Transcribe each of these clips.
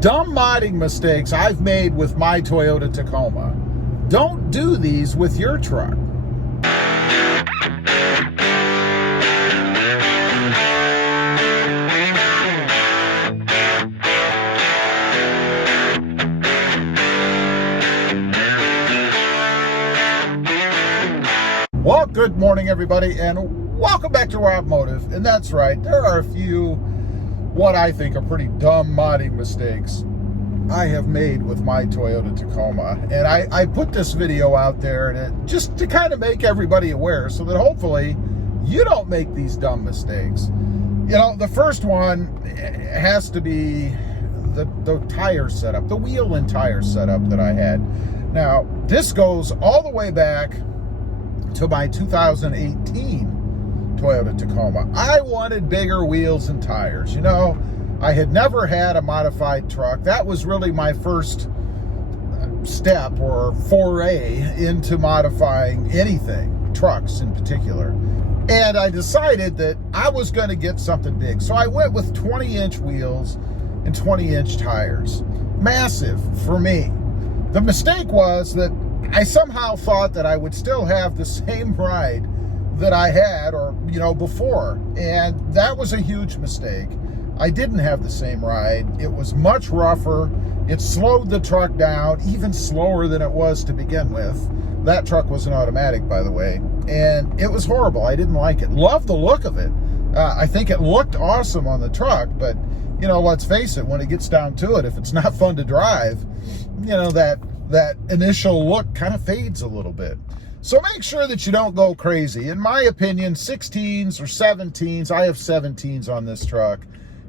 Dumb modding mistakes I've made with my Toyota Tacoma. Don't do these with your truck. Well, good morning, everybody, and welcome back to RobMotive. And that's right, there are a few what I think are pretty dumb modding mistakes I have made with my Toyota Tacoma. And I put this video out there just to kind of make everybody aware so that hopefully you don't make these dumb mistakes. You know, the first one has to be the tire setup, the wheel and tire setup that I had. Now, this goes all the way back to my 2018 Toyota Tacoma. I wanted bigger wheels and tires. You know, I had never had a modified truck. That was really my first step or foray into modifying anything, trucks in particular. And I decided that I was going to get something big. So I went with 20-inch wheels and 20-inch tires. Massive for me. The mistake was that I somehow thought that I would still have the same ride that I had before. And that was a huge mistake. I didn't have the same ride. It was much rougher. It slowed the truck down even slower than it was to begin with. That truck was an automatic, by the way. And it was horrible. I didn't like it. Loved the look of it. I think it looked awesome on the truck, but you know, let's face it, when it gets down to it, if it's not fun to drive, you know, that initial look kind of fades a little bit. So make sure that you don't go crazy. In my opinion, 16s or 17s, I have 17s on this truck,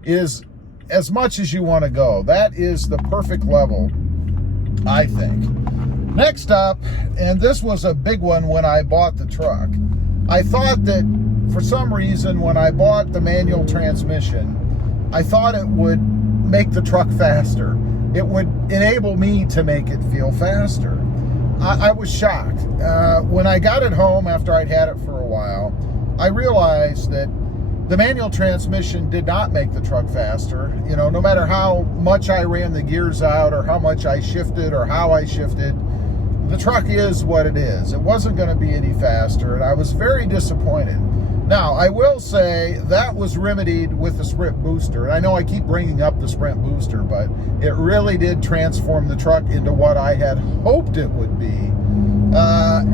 is as much as you want to go. That is the perfect level, I think. Next up, and this was a big one when I bought the truck, I thought that for some reason when I bought the manual transmission, I thought it would make the truck faster. It would enable me to make it feel faster. I was shocked. When I got it home after I'd had it for a while, I realized that the manual transmission did not make the truck faster. You know, no matter how much I ran the gears out or how much I shifted or how I shifted, the truck is what it is. It wasn't going to be any faster, and I was very disappointed. Now, I will say that was remedied with the Sprint booster. And I know I keep bringing up the Sprint booster, but it really did transform the truck into what I had hoped it would be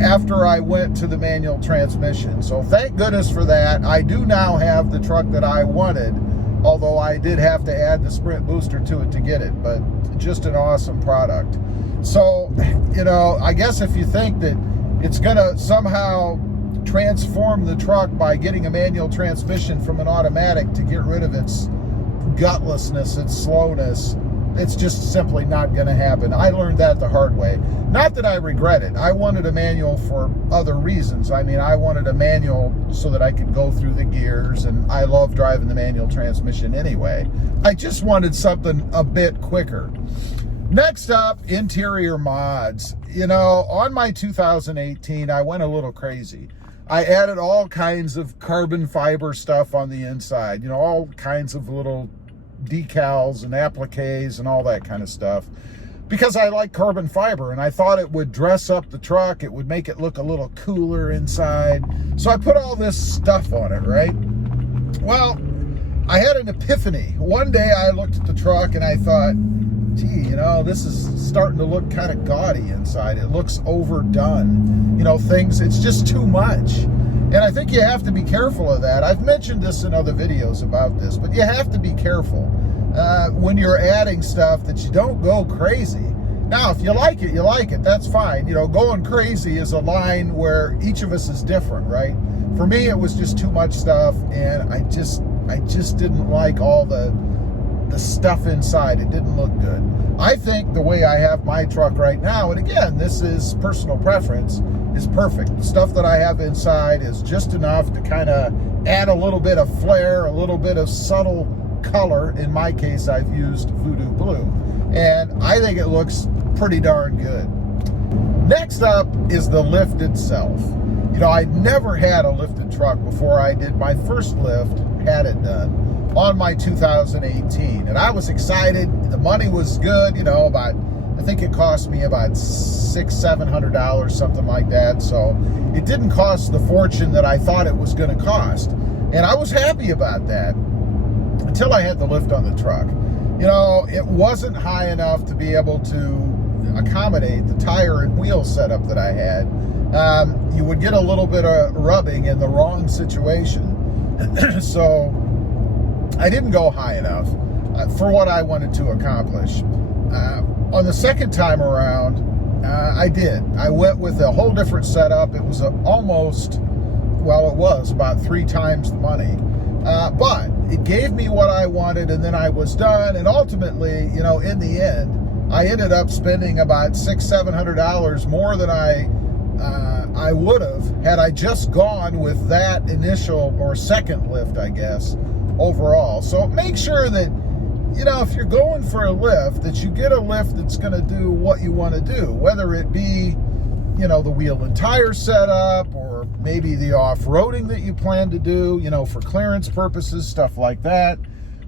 after I went to the manual transmission. So thank goodness for that. I do now have the truck that I wanted, although I did have to add the Sprint booster to it to get it, but just an awesome product. So, you know, I guess if you think that it's going to somehow transform the truck by getting a manual transmission from an automatic to get rid of its gutlessness, its slowness, it's just simply not going to happen. I learned that the hard way. Not that I regret it. I wanted a manual for other reasons. I mean, I wanted a manual so that I could go through the gears, and I love driving the manual transmission anyway. I just wanted something a bit quicker. Next up, interior mods. You know, on my 2018, I went a little crazy. I added all kinds of carbon fiber stuff on the inside, you know, all kinds of little decals and appliques and all that kind of stuff, because I like carbon fiber and I thought it would dress up the truck. It would make it look a little cooler inside. So I put all this stuff on it, right? Well, I had an epiphany. One day I looked at the truck and I thought, gee, you know, this is starting to look kind of gaudy inside. It looks overdone. You know, it's just too much. And I think you have to be careful of that. I've mentioned this in other videos about this, but you have to be careful when you're adding stuff that you don't go crazy. Now, if you like it, you like it. That's fine. You know, going crazy is a line where each of us is different, right? For me, it was just too much stuff, and I just didn't like all the stuff inside. It didn't look good. I think the way I have my truck right now, and again, this is personal preference, is perfect. The stuff that I have inside is just enough to kind of add a little bit of flair, a little bit of subtle color. In my case, I've used Voodoo Blue, and I think it looks pretty darn good. Next up is the lift itself. You know, I'd never had a lifted truck before I did my first lift had it done on my 2018. And I was excited. The money was good, you know, about, I think it cost me about $600-700, something like that. So it didn't cost the fortune that I thought it was going to cost. And I was happy about that until I had the lift on the truck. You know, it wasn't high enough to be able to accommodate the tire and wheel setup that I had. You would get a little bit of rubbing in the wrong situation. So I didn't go high enough for what I wanted to accomplish. On the second time around, I did. I went with a whole different setup. It was almost, well, it was about 3 times the money. But it gave me what I wanted, and then I was done. And ultimately, you know, in the end, I ended up spending about $600-700 more than I would have had I just gone with that initial or second lift, I guess, overall. So make sure that, you know, if you're going for a lift, that you get a lift that's going to do what you want to do, whether it be, you know, the wheel and tire setup, or maybe the off-roading that you plan to do, you know, for clearance purposes, stuff like that.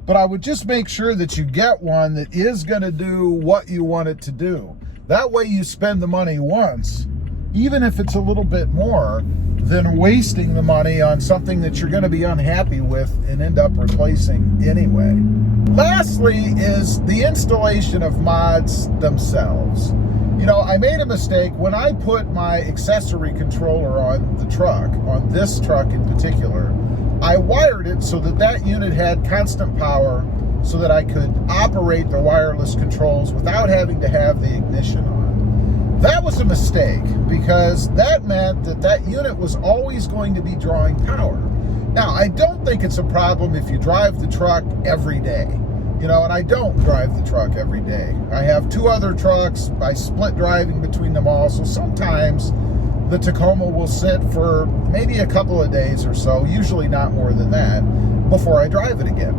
But I would just make sure that you get one that is going to do what you want it to do. That way you spend the money once, even if it's a little bit more, than wasting the money on something that you're going to be unhappy with and end up replacing anyway. Lastly is the installation of mods themselves. You know, I made a mistake when I put my accessory controller on the truck, on this truck in particular. I wired it so that that unit had constant power so that I could operate the wireless controls without having to have the ignition on. That was a mistake, because that meant that that unit was always going to be drawing power. Now, I don't think it's a problem if you drive the truck every day. You know, and I don't drive the truck every day. I have 2 other trucks. I split driving between them all. So sometimes the Tacoma will sit for maybe a couple of days or so, usually not more than that, before I drive it again.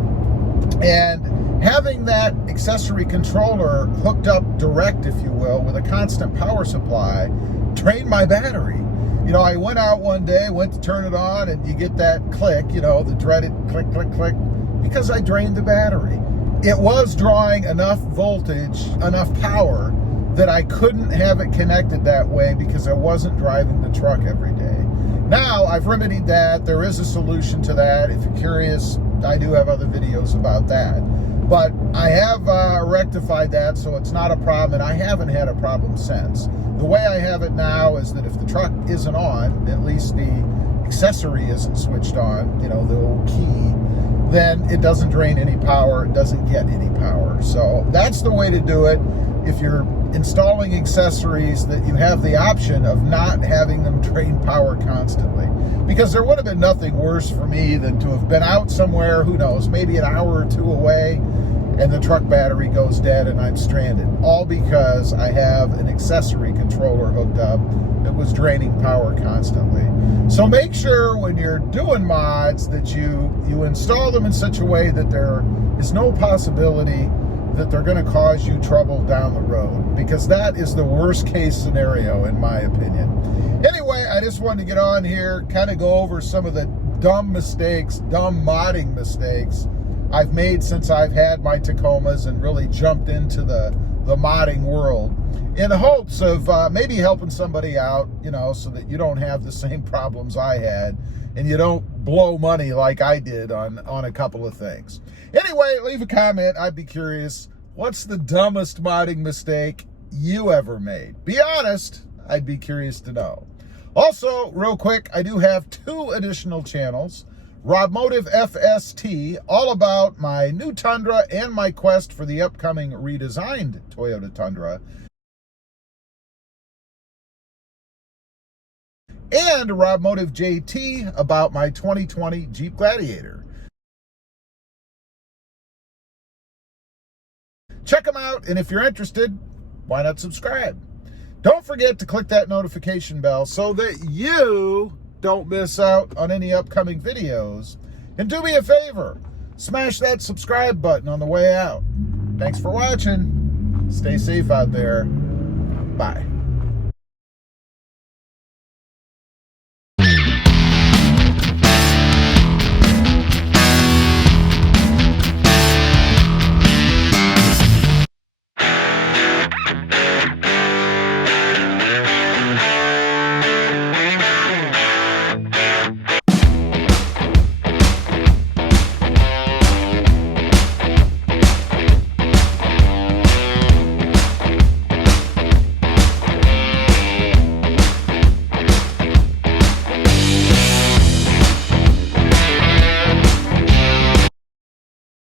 And having that accessory controller hooked up direct, if you will, with a constant power supply, drained my battery. You know, I went out one day, went to turn it on, and you get that click, you know, the dreaded click, click, click, because I drained the battery. It was drawing enough voltage, enough power, that I couldn't have it connected that way because I wasn't driving the truck every day. Now, I've remedied that. There is a solution to that. If you're curious, I do have other videos about that. But I have rectified that, so it's not a problem, and I haven't had a problem since. The way I have it now is that if the truck isn't on, at least the accessory isn't switched on, you know, the old key, then it doesn't drain any power, it doesn't get any power. So that's the way to do it. If you're installing accessories, that you have the option of not having them drain power constantly. Because there would have been nothing worse for me than to have been out somewhere, who knows, maybe an hour or 2 away, and the truck battery goes dead and I'm stranded. All because I have an accessory controller hooked up that was draining power constantly. So make sure when you're doing mods that you install them in such a way that there is no possibility that they're going to cause you trouble down the road, because that is the worst case scenario in my opinion. Anyway, I just wanted to get on here, kind of go over some of the dumb modding mistakes I've made since I've had my Tacomas and really jumped into the modding world, in the hopes of maybe helping somebody out, you know, so that you don't have the same problems I had and you don't blow money like I did on a couple of things. Anyway, leave a comment. I'd be curious. What's the dumbest modding mistake you ever made? Be honest. I'd be curious to know. Also, real quick, I do have 2 additional channels. RobMotive FST, all about my new Tundra and my quest for the upcoming redesigned Toyota Tundra. And RobMotive JT, about my 2020 Jeep Gladiator. Check them out, and if you're interested, why not subscribe? Don't forget to click that notification bell so that you don't miss out on any upcoming videos. And do me a favor, smash that subscribe button on the way out. Thanks for watching. Stay safe out there. Bye.